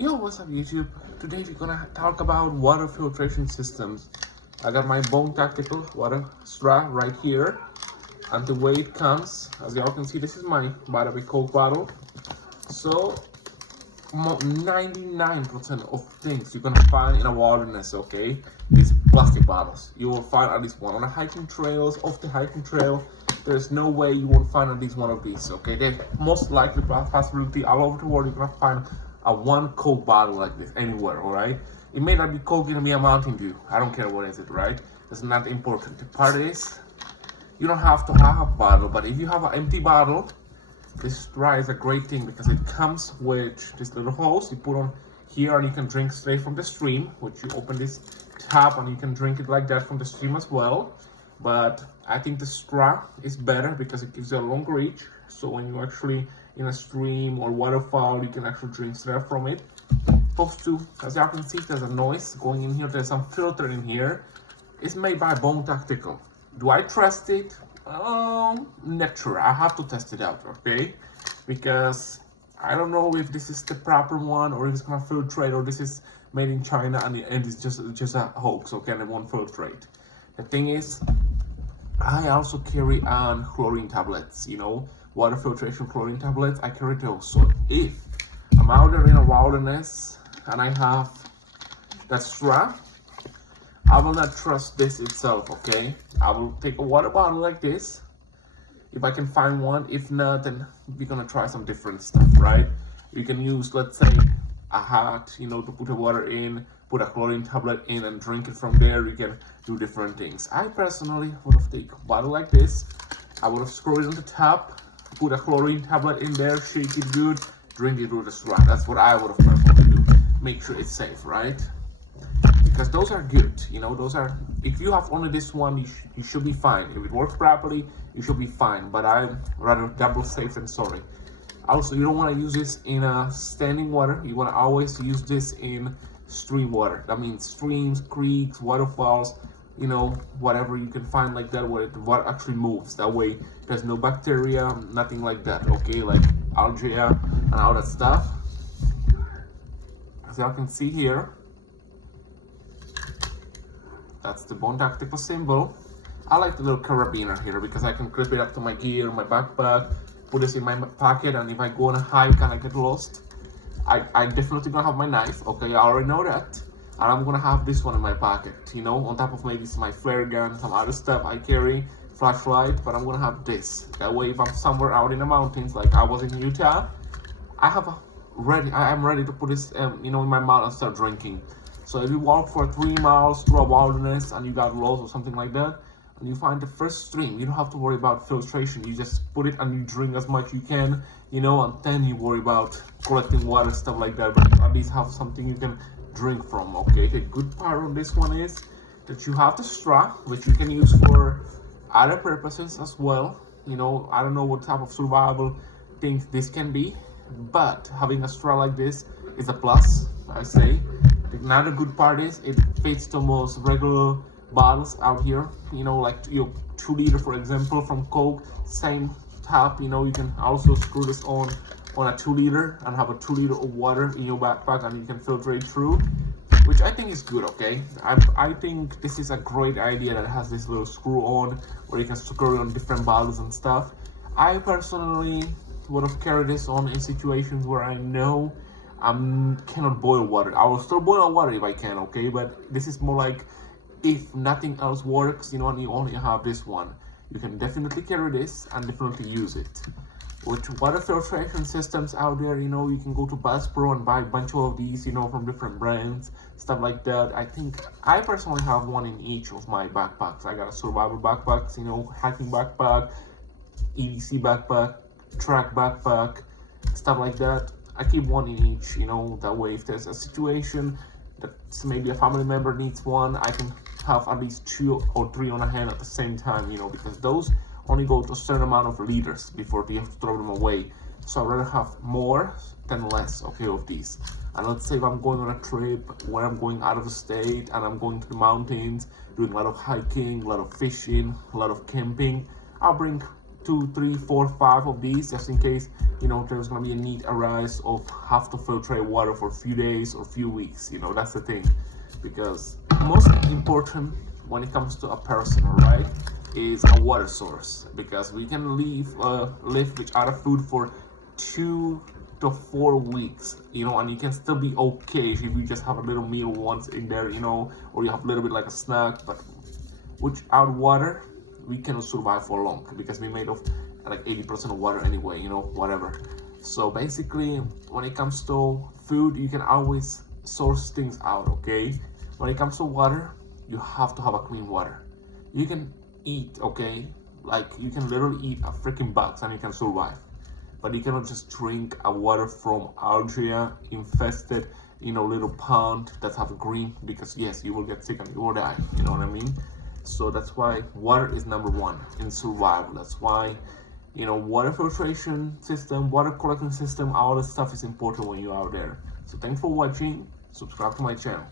Yo, what's up YouTube? Today we're gonna talk about water filtration systems. I got my Bone Tactical water straw right here, and the way it comes, as y'all can see, this is my battery Coke bottle. So 99% of things you're gonna find in a wilderness, okay, is plastic bottles. You will find at least one on the hiking trails. Off the hiking trail, there's no way you won't find at least one of these, okay? There's most likely possibility all over the world you're gonna find a one Coke bottle like this anywhere, all right? It may not be Coke, it'll be a Mountain Dew. I don't care what is it, right? That's not important. The part is, you don't have to have a bottle, but if you have an empty bottle, this straw is a great thing because it comes with this little hose you put on here, and you can drink straight from the stream, which you open this tap and you can drink it like that from the stream as well. But I think the straw is better because it gives you a long reach, so when you're actually in a stream or waterfall, you can actually drink straight from it. Supposed to, as you can see, there's a noise going in here. There's some filter in here. It's made by Bone Tactical. Do I trust it? Not sure. I have to test it out, okay? Because I don't know if this is the proper one or if it's gonna filtrate, or this is made in China and it's just a hoax, okay? And it won't filtrate. The thing is, I also carry on chlorine tablets, you know, water filtration chlorine tablets. I carry those. So if I'm out there in a wilderness and I have that straw, I will not trust this itself, okay? I will take a water bottle like this, if I can find one. If not, then we're gonna try some different stuff, right? You can use, let's say, a hat, you know, to put the water in, put a chlorine tablet in and drink it from there. You can do different things. I personally would have taken a bottle like this. I would have screwed it on the top, put a chlorine tablet in there, shake it good, drink it with a straw. That's what I would have personally do. Make sure it's safe, right? Because those are good, you know, those are, if you have only this one, you should be fine. If it works properly, you should be fine, but I'm rather double safe than sorry. Also, you don't want to use this in standing water. You want to always use this in stream water. That means streams, creeks, waterfalls, you know, whatever you can find like that, where the water actually moves. That way there's no bacteria, nothing like that, okay, like algae and all that stuff. As y'all can see here, that's the Bone Tactical symbol. I like the little carabiner here because I can clip it up to my gear, my backpack, put this in my pocket, and if I go on a hike and I get lost, I definitely gonna have my knife, okay, I already know that. And I'm gonna have this one in my pocket, you know, on top of maybe my flare gun, some other stuff I carry, flashlight, but I'm gonna have this. That way, if I'm somewhere out in the mountains, like I was in Utah, I am ready to put this, you know, in my mouth and start drinking. So if you walk for 3 miles through a wilderness and you got lost or something like that, and you find the first stream, you don't have to worry about filtration. You just put it and you drink as much you can, you know, and then you worry about collecting water, stuff like that. But you at least have something you can drink from, okay? The good part of this one is that you have the straw, which you can use for other purposes as well. You know, I don't know what type of survival things this can be, but having a straw like this is a plus, I say. Another good part is it fits to most regular bottles out here, you know, like your 2 liter, for example, from Coke, same top. You know, you can also screw this on a 2 liter and have a 2 liter of water in your backpack, and you can filter it through, which I think is good, okay? I think this is a great idea that has this little screw on where you can screw it on different bottles and stuff. I personally would have carried this on in situations where I know I cannot boil water. I will still boil water if I can, okay? But this is more like if nothing else works, you know, and you only have this one. You can definitely carry this and definitely use it. With water filtration systems out there, you know, you can go to Bass Pro and buy a bunch of these, you know, from different brands, stuff like that. I think I personally have one in each of my backpacks. I got a survival backpack, you know, hiking backpack, EDC backpack, track backpack, stuff like that. I keep one in each, you know, that way if there's a situation that maybe a family member needs one, I can have at least 2 or 3 on a hand at the same time, you know, because those only go to a certain amount of liters before you have to throw them away. So I'd rather have more than less, okay, of these. And let's say if I'm going on a trip where I'm going out of the state and I'm going to the mountains, doing a lot of hiking, a lot of fishing, a lot of camping, I'll bring 2, 3, 4, 5 of these, just in case, you know, there's gonna be a need arise of have to filtrate water for a few days or few weeks. You know, that's the thing. Because most important when it comes to a person, right, is a water source. Because we can live without food for 2 to 4 weeks, you know, and you can still be okay if you just have a little meal once in there, you know, or you have a little bit like a snack. But without water, we cannot survive for long, because we're made of like 80% of water anyway, you know, whatever. So basically, when it comes to food, you can always source things out, okay? When it comes to water, you have to have a clean water. You can eat, okay? Like, you can literally eat a freaking box and you can survive. But you cannot just drink a water from algae infested, you know, little pond that have green, because yes, you will get sick and you will die, you know what I mean? So that's why water is number one in survival. That's why, you know, water filtration system, water collecting system, all this stuff is important when you're out there. So thanks for watching. Subscribe to my channel.